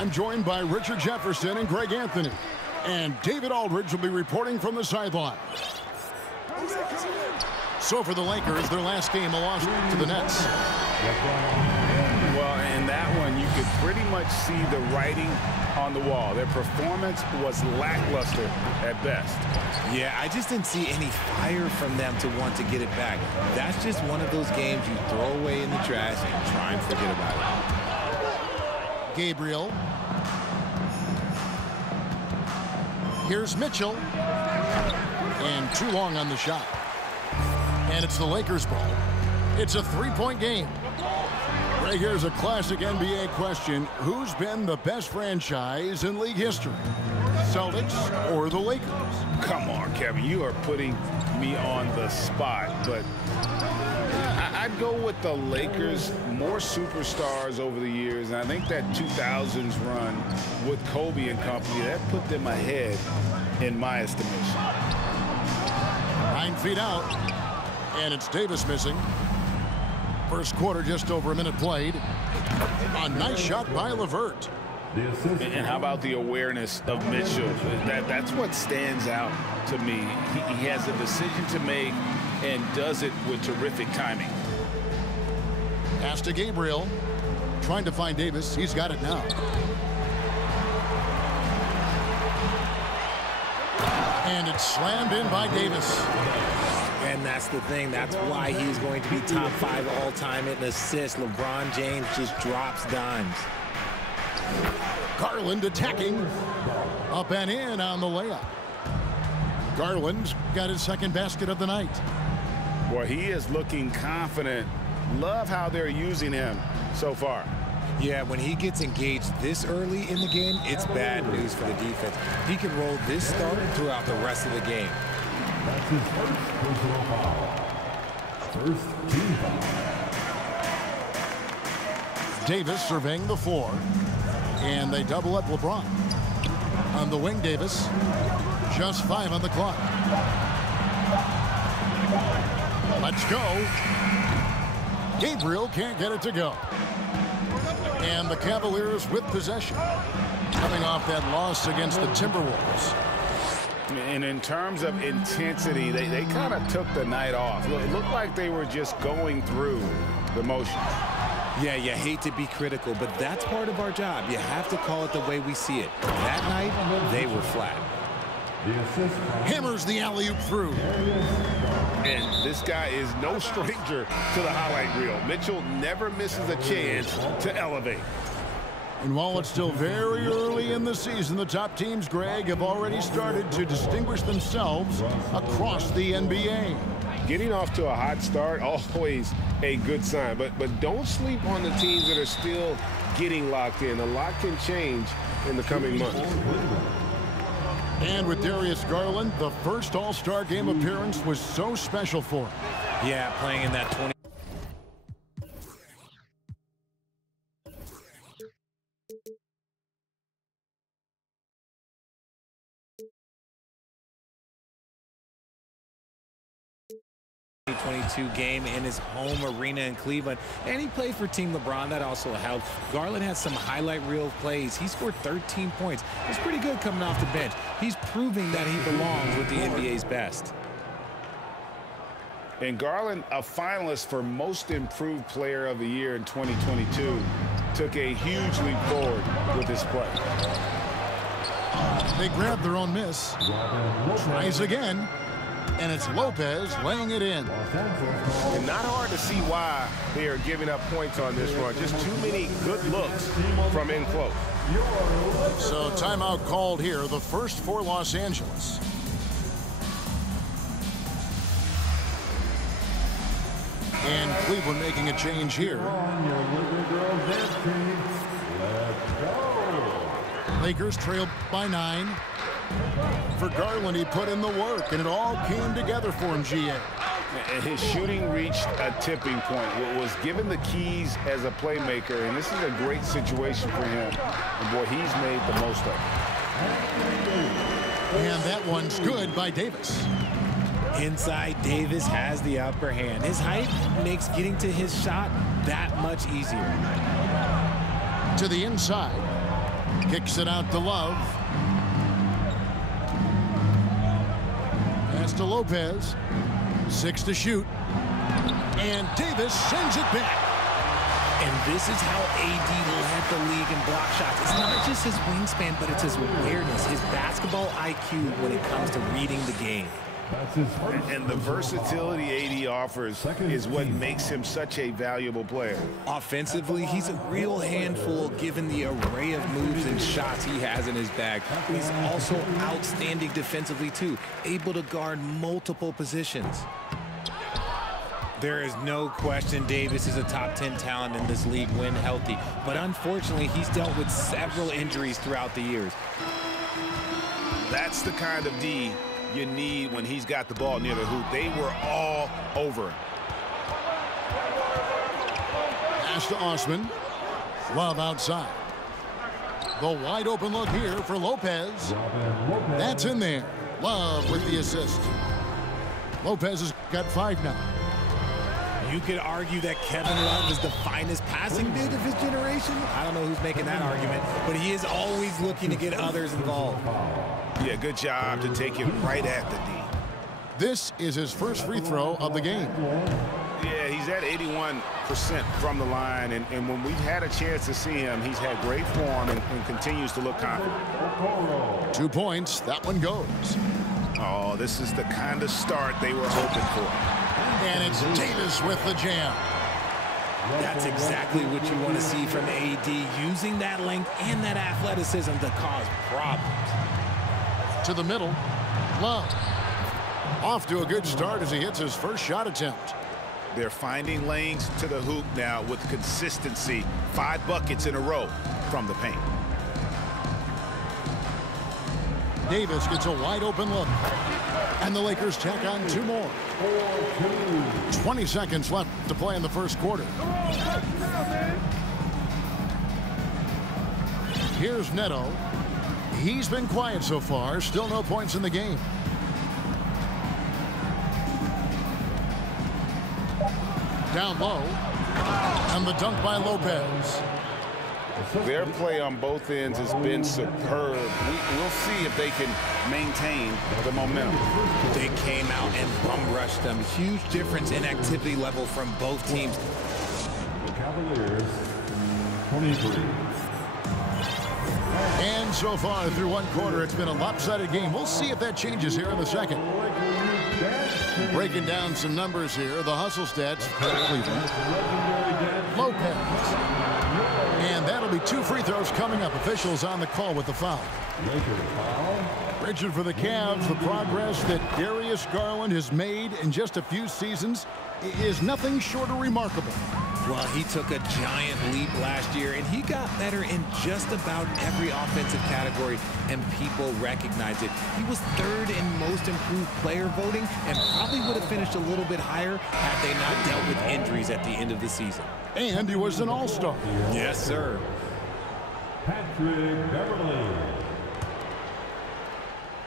I'm joined by Richard Jefferson and Greg Anthony. And David Aldridge will be reporting from the sideline. So for the Lakers, their last game, a loss to the Nets. Well, in that one, you could pretty much see the writing on the wall. Their performance was lackluster at best. Yeah, I just didn't see any fire from them to want to get it back. That's just one of those games you throw away in the trash and try and forget about it. Gabriel. Here's Mitchell. And too long on the shot. And it's the Lakers' ball. It's a three-point game. Right, here's a classic NBA question. Who's been the best franchise in league history? Celtics or the Lakers? Come on, Kevin. You are putting me on the spot. But I'd go with the Lakers. More superstars over the years. And I think that 2000s run with Kobe and company, that put them ahead in my estimation. 9 feet out. And it's Davis missing. First quarter, just over a minute played. A nice shot by LeVert. And how about the awareness of Mitchell? That's what stands out to me. He has a decision to make and does it with terrific timing. Pass to Gabriel. Trying to find Davis. He's got it now. And it's slammed in by Davis. And that's the thing. That's why he's going to be top 5 all-time in assists. LeBron James just drops dimes. Garland attacking. Up and in on the layup. Garland's got his second basket of the night. Boy, he is looking confident. Love how they're using him so far. Yeah, when he gets engaged this early in the game, it's bad news for the defense. He can roll this start throughout the rest of the game. That's his first personal foul. First team foul. Davis surveying the floor. And they double up LeBron. On the wing, Davis. Just 5 on the clock. Let's go. Gabriel can't get it to go. And the Cavaliers with possession. Coming off that loss against the Timberwolves. And in terms of intensity, they kind of took the night off. It looked like they were just going through the motions. Yeah, you hate to be critical, but that's part of our job. You have to call it the way we see it. That night, they were flat. Hammers the alley-oop through. And this guy is no stranger to the highlight reel. Mitchell never misses a chance to elevate. And while it's still very early in the season, the top teams, Greg, have already started to distinguish themselves across the NBA. Getting off to a hot start, always a good sign. But don't sleep on the teams that are still getting locked in. A lot can change in the coming months. And with Darius Garland, the first All-Star game appearance was so special for him. Yeah, playing in that 20. Game in his home arena in Cleveland, and he played for Team LeBron. That also helped. Garland had some highlight reel plays. He scored 13 points. It's pretty good coming off the bench. He's proving that he belongs with the NBA's best. And Garland, a finalist for Most Improved Player of the Year in 2022, took a huge leap forward with his play. They grabbed their own miss. Tries again. And it's Lopez laying it in. And not hard to see why they are giving up points on this run. Just too many good looks from in close. So timeout called here, the first for Los Angeles. And Cleveland making a change here. Lakers trail by 9. For Garland, he put in the work, and it all came together for him, GA. And his shooting reached a tipping point. Was given the keys as a playmaker, and this is a great situation for him. And boy, he's made the most of it. And that one's good by Davis. Inside, Davis has the upper hand. His height makes getting to his shot that much easier. To the inside. Kicks it out to Love. Pass to Lopez. 6 to shoot. And Davis sends it back. And this is how AD led the league in block shots. It's not just his wingspan, but it's his awareness, his basketball IQ when it comes to reading the game. And the versatility AD offers is what makes him such a valuable player. Offensively, he's a real handful given the array of moves and shots he has in his bag. He's also outstanding defensively, too, able to guard multiple positions. There is no question Davis is a top 10 talent in this league when healthy, but unfortunately, he's dealt with several injuries throughout the years. That's the kind of D you need when he's got the ball near the hoop. They were all over him. Pass to Osman. Love outside. The wide open look here for Lopez. That's in there. Love with the assist. Lopez has got 5 now. You could argue that Kevin Love is the finest passing big of his generation. I don't know who's making that argument, but he is always looking to get others involved. Yeah, good job to take it right at the D. This is his first free throw of the game. Yeah, he's at 81% from the line, and when we've had a chance to see him, he's had great form and continues to look confident. 2 points. That one goes. Oh, this is the kind of start they were hoping for. And it's Davis with the jam. That's exactly what you want to see from AD, using that length and that athleticism to cause problems. To the middle. Love. Off to a good start as he hits his first shot attempt. They're finding lanes to the hoop now with consistency. 5 buckets in a row from the paint. Davis gets a wide open look. And the Lakers tack on 2 more. 20 seconds left to play in the first quarter. Here's Neto. He's been quiet so far. Still no points in the game. Down low. And the dunk by Lopez. Their play on both ends has been superb. We'll see if they can maintain the momentum. They came out and bum rushed them. Huge difference in activity level from both teams. The Cavaliers, 23. And so far through one quarter, it's been a lopsided game. We'll see if that changes here in the second. Breaking down some numbers here. The hustle stats for Cleveland. Lopez. And that'll be 2 free throws coming up. Officials on the call with the foul. Richard, for the Cavs, the progress that Darius Garland has made in just a few seasons is nothing short of remarkable. Well, he took a giant leap last year, and he got better in just about every offensive category, and people recognize it. He was 3rd in most improved player voting and probably would have finished a little bit higher had they not dealt with injuries at the end of the season. And he was an all-star. Yes, sir. Patrick Beverly.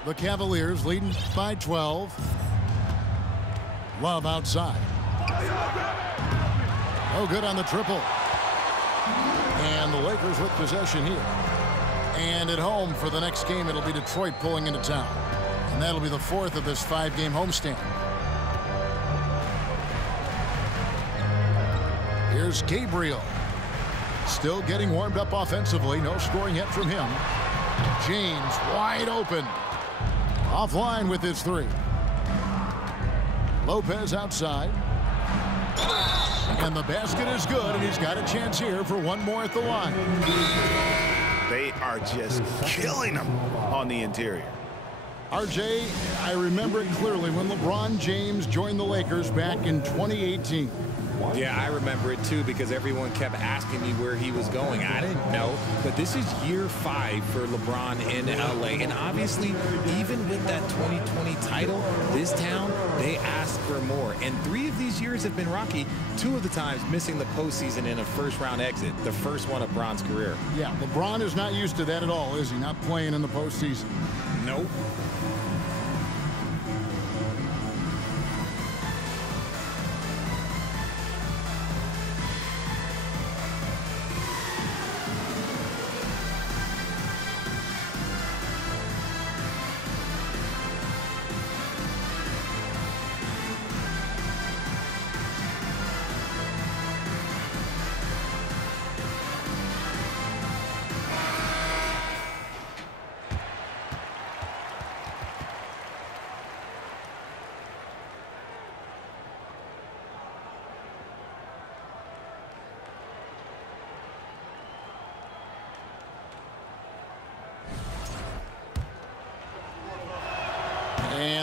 The Cavaliers leading by 12. Love outside. Oh, good on the triple. And the Lakers with possession here. And at home for the next game, it'll be Detroit pulling into town. And that'll be the 4th of this 5-game homestand. Here's Gabriel. Still getting warmed up offensively. No scoring yet from him. James wide open. Offline with his 3. Lopez outside. And the basket is good, and he's got a chance here for one more at the line. They are just killing them on the interior. RJ, I remember it clearly when LeBron James joined the Lakers back in 2018. Yeah, I remember it too because everyone kept asking me where he was going. I didn't know, but this is year 5 for LeBron in LA. And obviously, even with that 2020 title, this town, they asked for more. And 3 of these years have been rocky, 2 of the times missing the postseason in a first-round exit, the first one of Bron's career. Yeah, LeBron is not used to that at all, is he? Not playing in the postseason. Nope.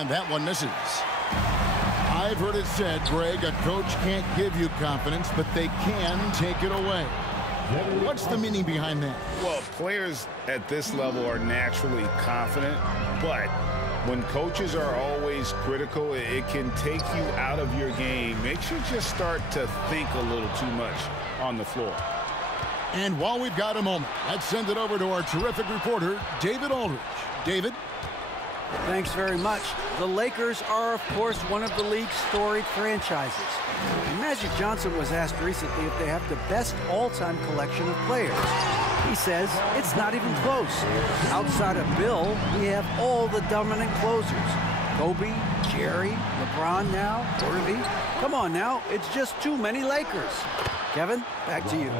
And that one misses. I've heard it said, Greg, a coach can't give you confidence, but they can take it away. What's the meaning behind that? Well, players at this level are naturally confident, but when coaches are always critical, it can take you out of your game. Makes you just start to think a little too much on the floor. And while we've got a moment, let's send it over to our terrific reporter, David Aldridge. David? Thanks very much. The Lakers are, of course, one of the league's storied franchises. Magic Johnson was asked recently if they have the best all-time collection of players. He says it's not even close. Outside of Bill, we have all the dominant closers. Kobe, Jerry, LeBron now, Irving. Come on now, it's just too many Lakers. Kevin, back to you.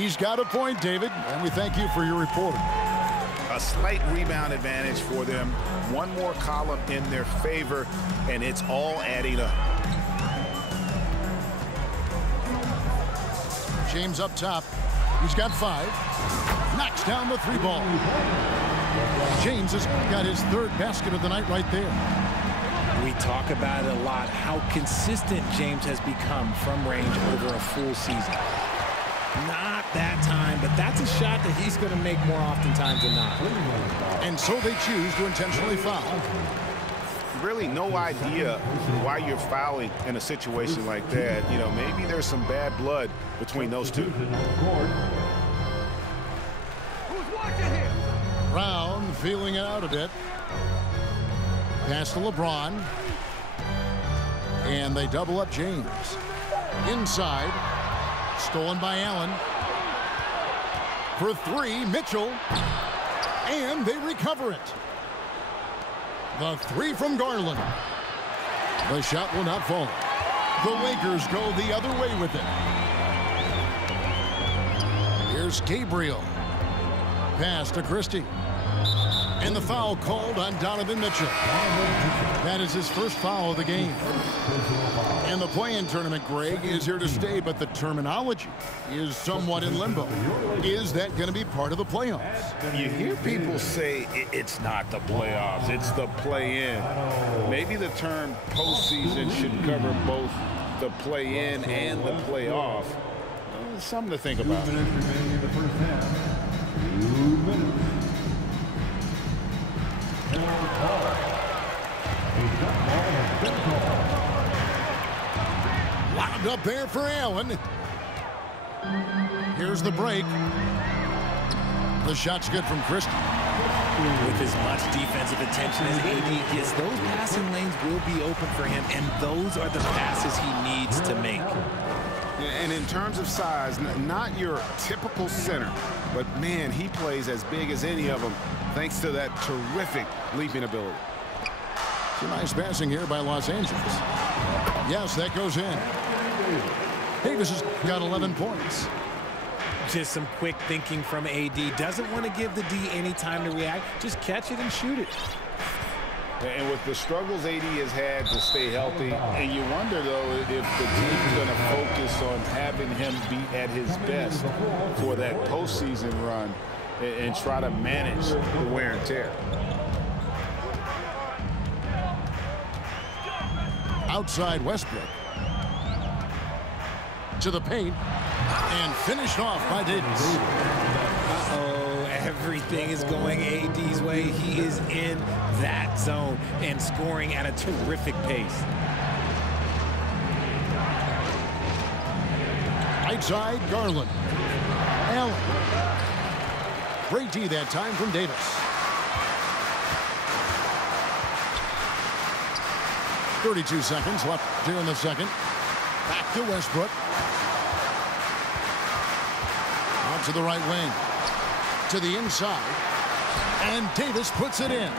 He's got a point, David, and we thank you for your reporting. A slight rebound advantage for them. One more column in their favor, and it's all adding up. James up top. He's got 5. Knocks down the 3 ball. James has got his 3rd basket of the night right there. We talk about it a lot, how consistent James has become from range over a full season. Not that time, but that's a shot that he's going to make more oftentimes than not. And so they choose to intentionally foul. Really no idea why you're fouling in a situation like that. You know, maybe there's some bad blood between those two. Brown feeling it out a bit. Pass to LeBron. And they double up James. Inside. Stolen by Allen. For 3, Mitchell. And they recover it. The 3 from Garland. The shot will not fall. The Lakers go the other way with it. Here's Gabriel. Pass to Christie. And the foul called on Donovan Mitchell. That is his first foul of the game. And the play-in tournament, Greg, is here to stay, but the terminology is somewhat in limbo. Is that going to be part of the playoffs? You hear people say it's not the playoffs, it's the play-in. Maybe the term postseason should cover both the play-in and the playoff. Something to think about. 2 minutes remaining in the first half. 2 minutes. Lobbed up there for Allen. Here's the break. The shot's good from Christie. With as much defensive attention as AD gets, those passing lanes will be open for him, and those are the passes he needs to make. And in terms of size, not your typical center, but man, he plays as big as any of them thanks to that terrific leaping ability. Some nice passing here by Los Angeles. Yes, that goes in. Davis has got 11 points. Just some quick thinking from AD. Doesn't want to give the D any time to react. Just catch it and shoot it. And with the struggles AD has had to stay healthy, and you wonder, though, if the team's going to focus on having him be at his best for that postseason run and try to manage the wear and tear. Outside Westbrook. To the paint. And finished off by Davis. Uh-oh, everything is going AD's way. He is in that zone and scoring at a terrific pace. Right side, Garland. Allen. Great D that time from Davis. 32 seconds left here in the second. Back to Westbrook. Out to the right wing. To the inside. And Davis puts it in.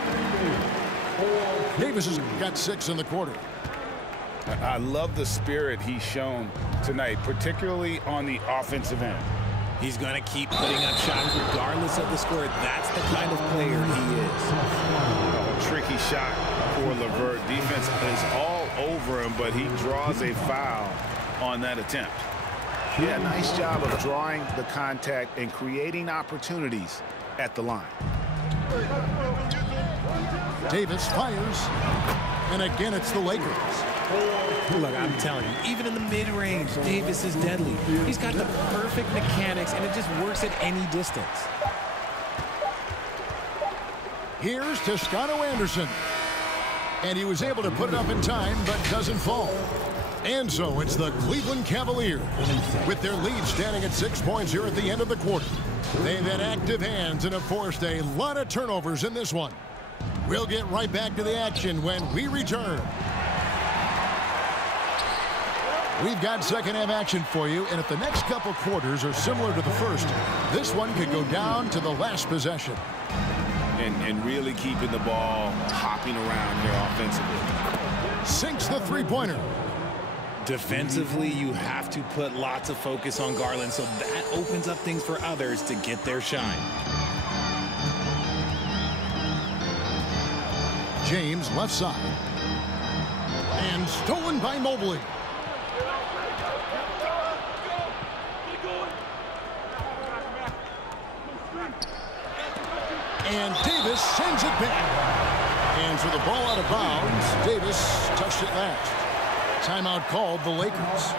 Davis has got 6 in the quarter. I love the spirit he's shown tonight, particularly on the offensive end. He's going to keep putting up shots regardless of the score. That's the kind of player he is. A tricky shot for LeVert. Defense is all over him, but he draws a foul on that attempt. Yeah, nice job of drawing the contact and creating opportunities at the line. Davis fires. And again, it's the Lakers. Look, I'm telling you, even in the mid-range, Davis is deadly. He's got the perfect mechanics, and it just works at any distance. Here's Toscano Anderson. And he was able to put it up in time, but doesn't fall. And so it's the Cleveland Cavaliers with their lead standing at 6 points here at the end of the quarter. They've had active hands and have forced a lot of turnovers in this one. We'll get right back to the action when we return. We've got second half action for you, and if the next couple quarters are similar to the first, this one could go down to the last possession. And really keeping the ball hopping around here offensively. Sinks the three-pointer. Defensively, you have to put lots of focus on Garland, so that opens up things for others to get their shine. James left side. And stolen by Mobley. And Davis sends it back. And for the ball out of bounds, Davis touched it last. Timeout called the Lakers.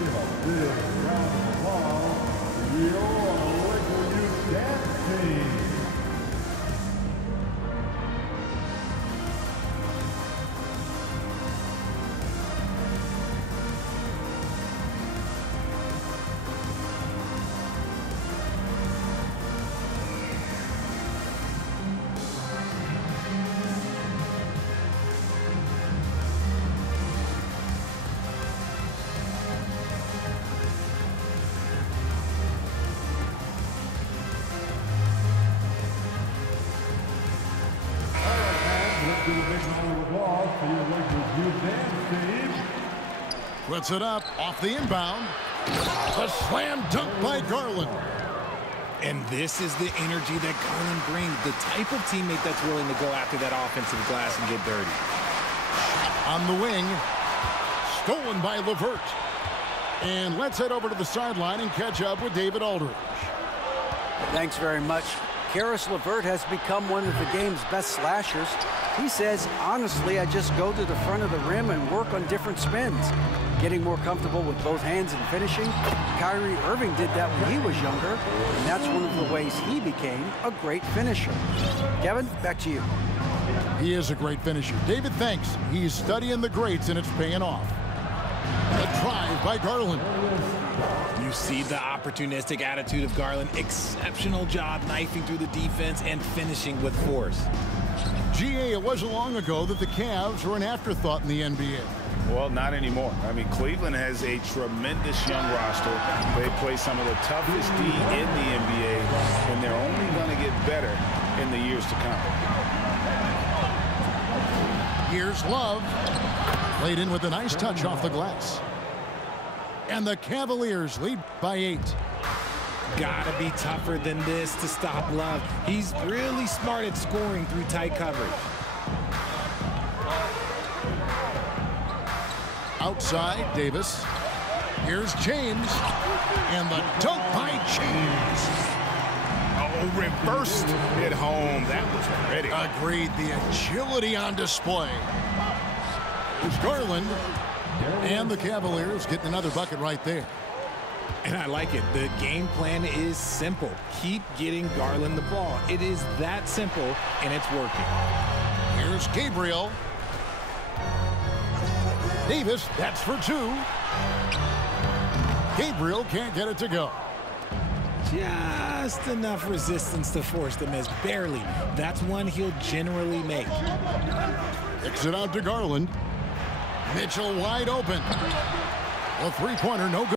Give a big round of applause to your Laker Youth Dance Team. Puts it up off the inbound. A slam dunk by Garland. And this is the energy that Garland brings, the type of teammate that's willing to go after that offensive glass and get dirty. On the wing, stolen by LeVert. And let's head over to the sideline and catch up with David Aldridge. Thanks very much. Karis LeVert has become one of the game's best slashers. He says, honestly, I just go to the front of the rim and work on different spins. Getting more comfortable with both hands and finishing. Kyrie Irving did that when he was younger, and that's one of the ways he became a great finisher. Kevin, back to you. He is a great finisher. David thanks. He's studying the greats, and it's paying off. A drive by Garland. You see the opportunistic attitude of Garland. Exceptional job knifing through the defense and finishing with force. GA, it wasn't long ago that the Cavs were an afterthought in the NBA. Well, not anymore. I mean, Cleveland has a tremendous young roster. They play some of the toughest D in the NBA, and they're only going to get better in the years to come. Here's Love. Played in with a nice touch off the glass. And the Cavaliers lead by 8. Gotta be tougher than this to stop Love. He's really smart at scoring through tight coverage. Outside, Davis. Here's James. And the dunk by James. Oh, reversed it home. That was pretty. Agreed. The agility on display. There's Garland. And the Cavaliers getting another bucket right there. And I like it. The game plan is simple. Keep getting Garland the ball. It is that simple, and it's working. Here's Gabriel. Davis, that's for 2. Gabriel can't get it to go. Just enough resistance to force the miss. Barely. That's one he'll generally make. Kicks it out to Garland. Mitchell wide open. A three-pointer, no good.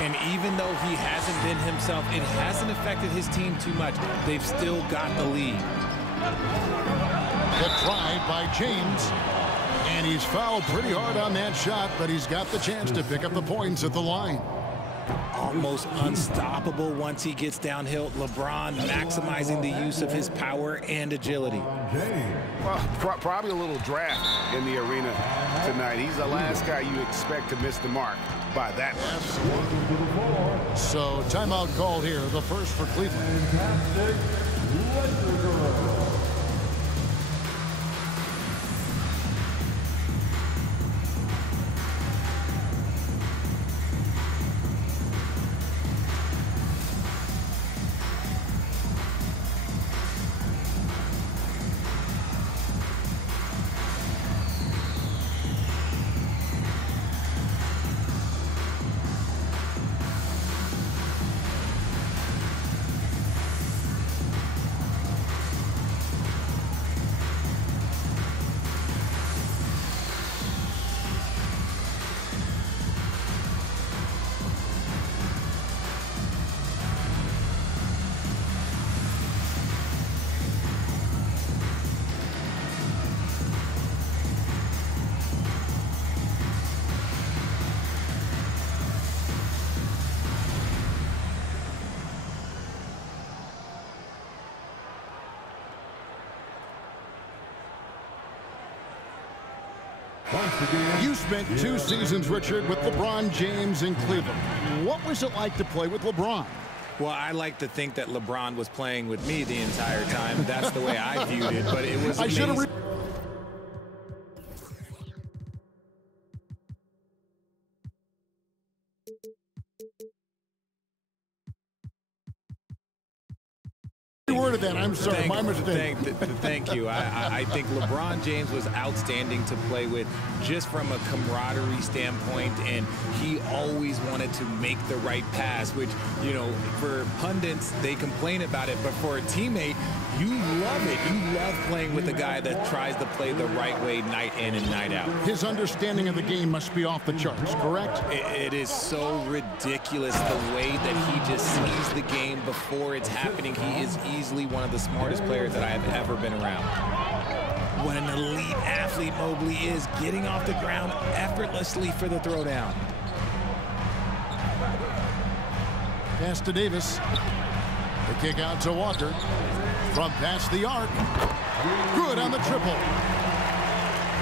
And even though he hasn't been himself, it hasn't affected his team too much. They've still got the lead. The drive by James. And he's fouled pretty hard on that shot, but he's got the chance to pick up the points at the line. Almost unstoppable once he gets downhill. LeBron maximizing the use of his power and agility. Well, probably a little draft in the arena tonight. He's the last guy you expect to miss the mark by that much. So timeout called here, the first for Cleveland. You spent 2 seasons, Richard, with LeBron James in Cleveland. What was it like to play with LeBron? Well, I like to think that LeBron was playing with me the entire time. That's the way I viewed it, but it was amazing. Word of that. I'm sorry, my mistake. Thank you. I think LeBron James was outstanding to play with just from a camaraderie standpoint, and he always wanted to make the right pass, which, you know, for pundits, they complain about it, but for a teammate, you love it. You love playing with a guy that tries to play the right way night in and night out. His understanding of the game must be off the charts, correct? It is so ridiculous the way that he just sees the game before it's happening. He is easily one of the smartest players that I have ever been around. What an elite athlete Mobley is, getting off the ground effortlessly for the throwdown. Pass to Davis. The kick out to Walker. From past the arc. Good on the triple.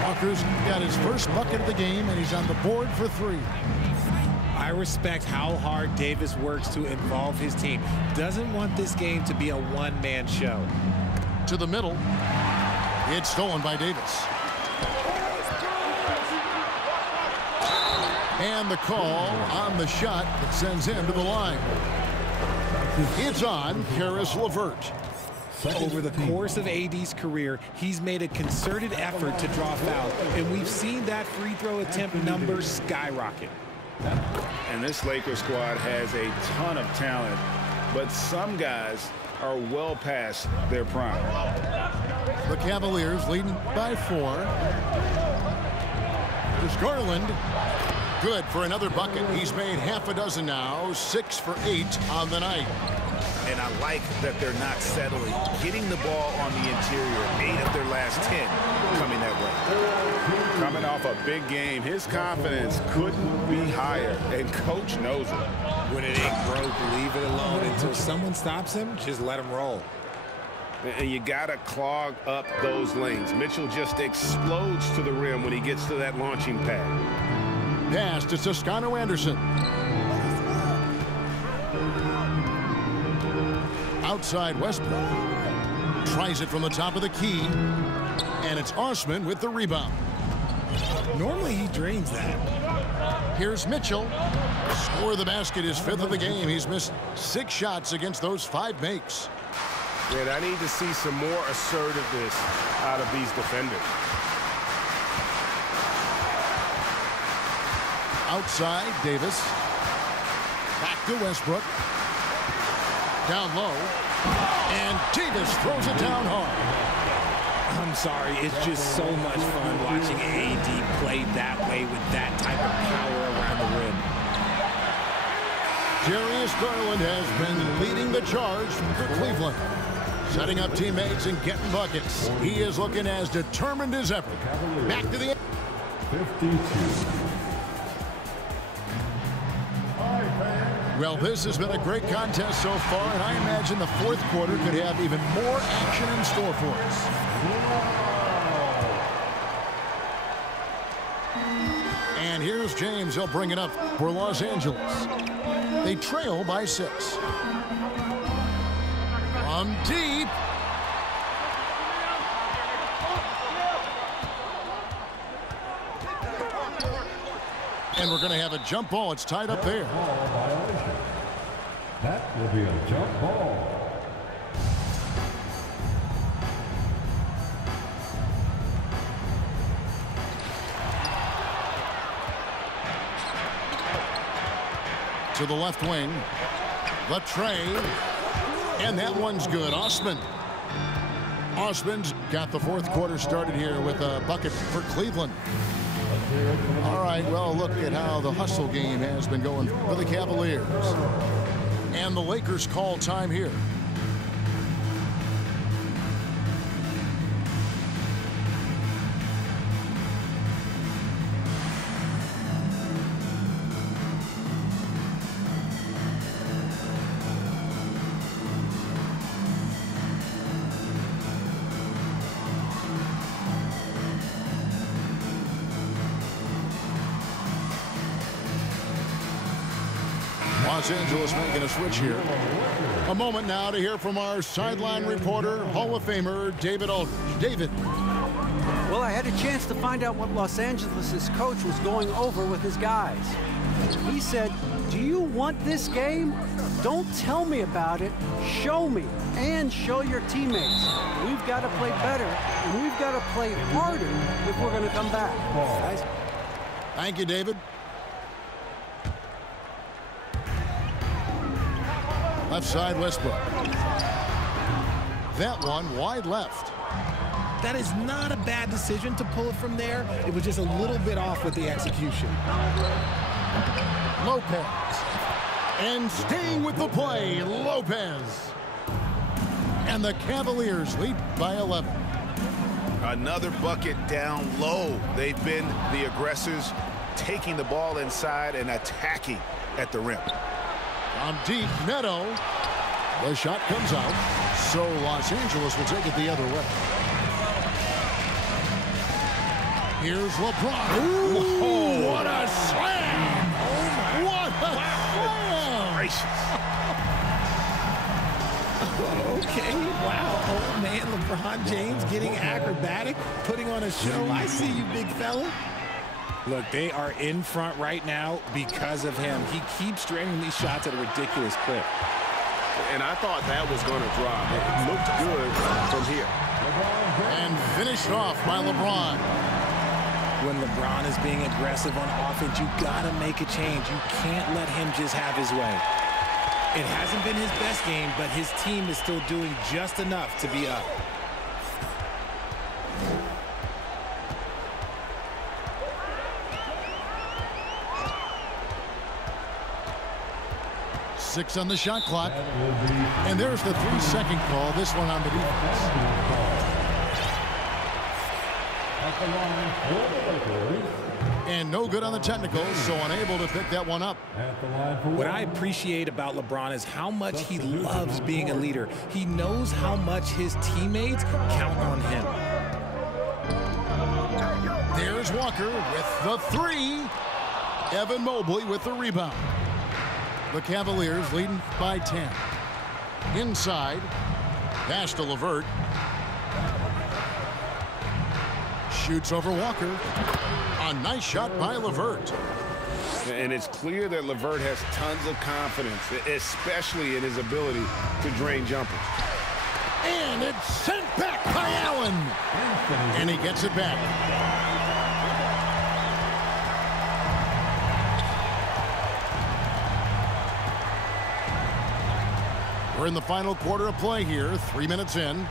Walker's got his first bucket of the game, and he's on the board for 3. I respect how hard Davis works to involve his team. Doesn't want this game to be a one-man show. To the middle. It's stolen by Davis. And the call on the shot that sends him to the line. It's on Caris LeVert. Over the course of AD's career, he's made a concerted effort to draw foul, and we've seen that free throw attempt numbers skyrocket. And this Lakers squad has a ton of talent, but some guys are well past their prime. The Cavaliers leading by 4. There's Garland. Good for another bucket. He's made half a dozen now, 6 for 8 on the night. And I like that they're not settling, getting the ball on the interior. 8 of their last 10 coming that way. Coming off a big game, his confidence couldn't be higher, and coach knows it. When it ain't broke, leave it alone. Until someone stops him, just let him roll. And you got to clog up those lanes. Mitchell just explodes to the rim when he gets to that launching pad. Pass to Toscano Anderson. Outside Westbrook. Tries it from the top of the key. And it's Osman with the rebound. Normally he drains that. Here's Mitchell. Score of the basket is 5th of the game. He's missed 6 shots against those 5 makes. And I need to see some more assertiveness out of these defenders. Outside, Davis. Back to Westbrook. Down low. And Davis throws it down hard. I'm sorry, it's just so much fun watching AD play that way with that type of power around the rim. Darius Garland has been leading the charge for Cleveland. Setting up teammates and getting buckets. He is looking as determined as ever. Back to the 52. Well, this has been a great contest so far, and I imagine the fourth quarter could have even more action in store for us. And here's James. He'll bring it up for Los Angeles. They trail by 6. From deep. And we're going to have a jump ball. It's tied up there. That will be a jump ball. To the left wing. The tray. And that one's good. Osman. Osman's got the fourth quarter started here with a bucket for Cleveland. All right, well, look at how the hustle game has been going for the Cavaliers. And the Lakers call time here. Los Angeles making a switch here. A moment now to hear from our sideline reporter, Hall of Famer David Aldridge. David. Well, I had a chance to find out what Los Angeles' coach was going over with his guys. He said, do you want this game? Don't tell me about it. Show me and show your teammates. We've got to play better, and we've got to play harder if we're going to come back. Guys. Thank you, David. Left side, Westbrook. That one wide left. That is not a bad decision to pull it from there. It was just a little bit off with the execution. Lopez. And staying with the play, Lopez. And the Cavaliers lead by 11. Another bucket down low. They've been the aggressors, taking the ball inside and attacking at the rim. From deep, Neto. The shot comes out, so Los Angeles will take it the other way. Here's LeBron. Ooh, what a slam! Oh, what a slam! Gracious. Okay, wow. Oh, man, LeBron James getting acrobatic, putting on a show. I see you, big fella. Look, they are in front right now because of him. He keeps draining these shots at a ridiculous clip. And I thought that was going to drop. It looked good from here. And finished off by LeBron. When LeBron is being aggressive on offense, you got to make a change. You can't let him just have his way. It hasn't been his best game, but his team is still doing just enough to be up. Six on the shot clock. And there's the 3-second call. This one on the defense. And no good on the technicals, so unable to pick that one up. What I appreciate about LeBron is how much he loves being a leader. He knows how much his teammates count on him. There's Walker with the 3. Evan Mobley with the rebound. The Cavaliers leading by 10. Inside. Pass to LeVert. Shoots over Walker. A nice shot by LeVert. And it's clear that LeVert has tons of confidence, especially in his ability to drain jumpers. And it's sent back by Allen. And he gets it back. We're in the final quarter of play here, 3 minutes in.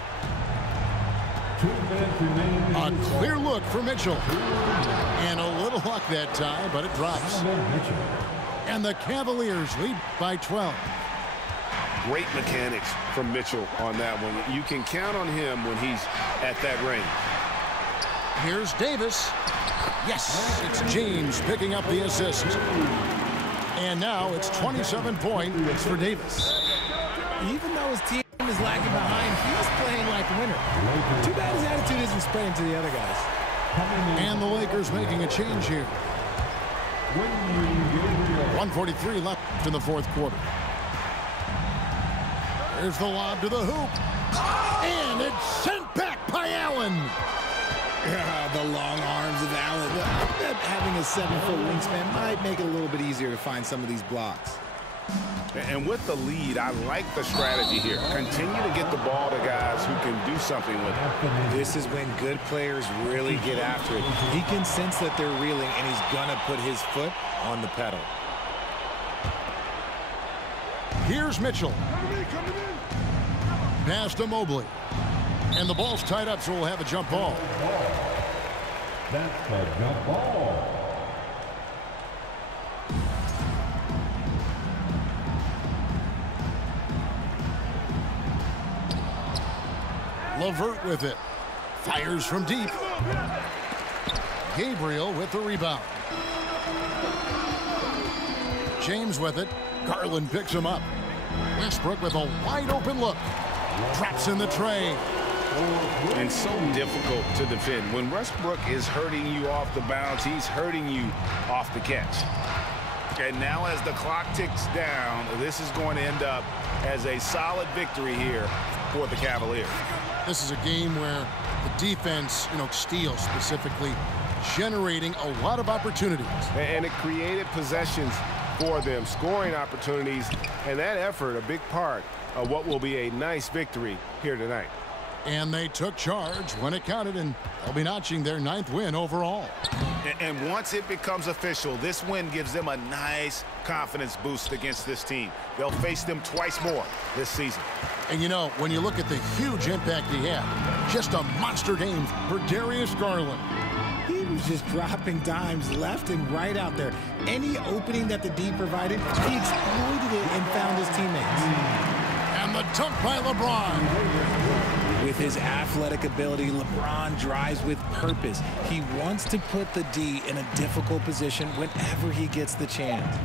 2 minutes remaining. A clear look for Mitchell. And a little luck that time, but it drops. And the Cavaliers lead by 12. Great mechanics from Mitchell on that one. You can count on him when he's at that range. Here's Davis. Yes, it's James picking up the assist. And now it's 27 points for Davis. Even though his team is lagging behind, he's playing like a winner. Too bad his attitude isn't spreading to the other guys. And the Lakers making a change here. 1:43 left in the fourth quarter. There's the lob to the hoop. And it's sent back by Allen. The long arms of Allen. Having a 7-foot wingspan might make it a little bit easier to find some of these blocks. And with the lead, I like the strategy here. Continue to get the ball to guys who can do something with it. This is when good players really get after it. He can sense that they're reeling, and he's going to put his foot on the pedal. Here's Mitchell. Pass to Mobley. And the ball's tied up, so we'll have a jump ball. That's a jump ball. LeVert with it. Fires from deep. Gabriel with the rebound. James with it. Garland picks him up. Westbrook with a wide open look. Drops in the tray. And so difficult to defend. When Westbrook is hurting you off the bounce, he's hurting you off the catch. And now as the clock ticks down, this is going to end up as a solid victory here for the Cavaliers. This is a game where the defense, steals specifically, generating a lot of opportunities. And it created possessions for them, scoring opportunities, and that effort, a big part of what will be a nice victory here tonight. And they took charge when it counted, and they'll be notching their 9th win overall. And once it becomes official, this win gives them a nice confidence boost against this team. They'll face them twice more this season. And when you look at the huge impact he had, just a monster game for Darius Garland. He was just dropping dimes left and right out there. Any opening that the D provided, he exploited it and found his teammates. And the dunk by LeBron. With his athletic ability, LeBron drives with purpose. He wants to put the D in a difficult position whenever he gets the chance.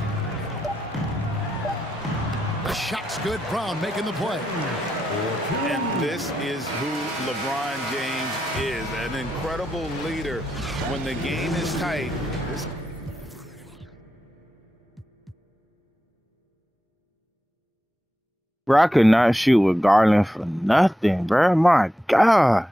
The shot's good. Brown making the play. And this is who LeBron James is, an incredible leader. When the game is tight, Bro, I could not shoot with Garland for nothing, bro. My God.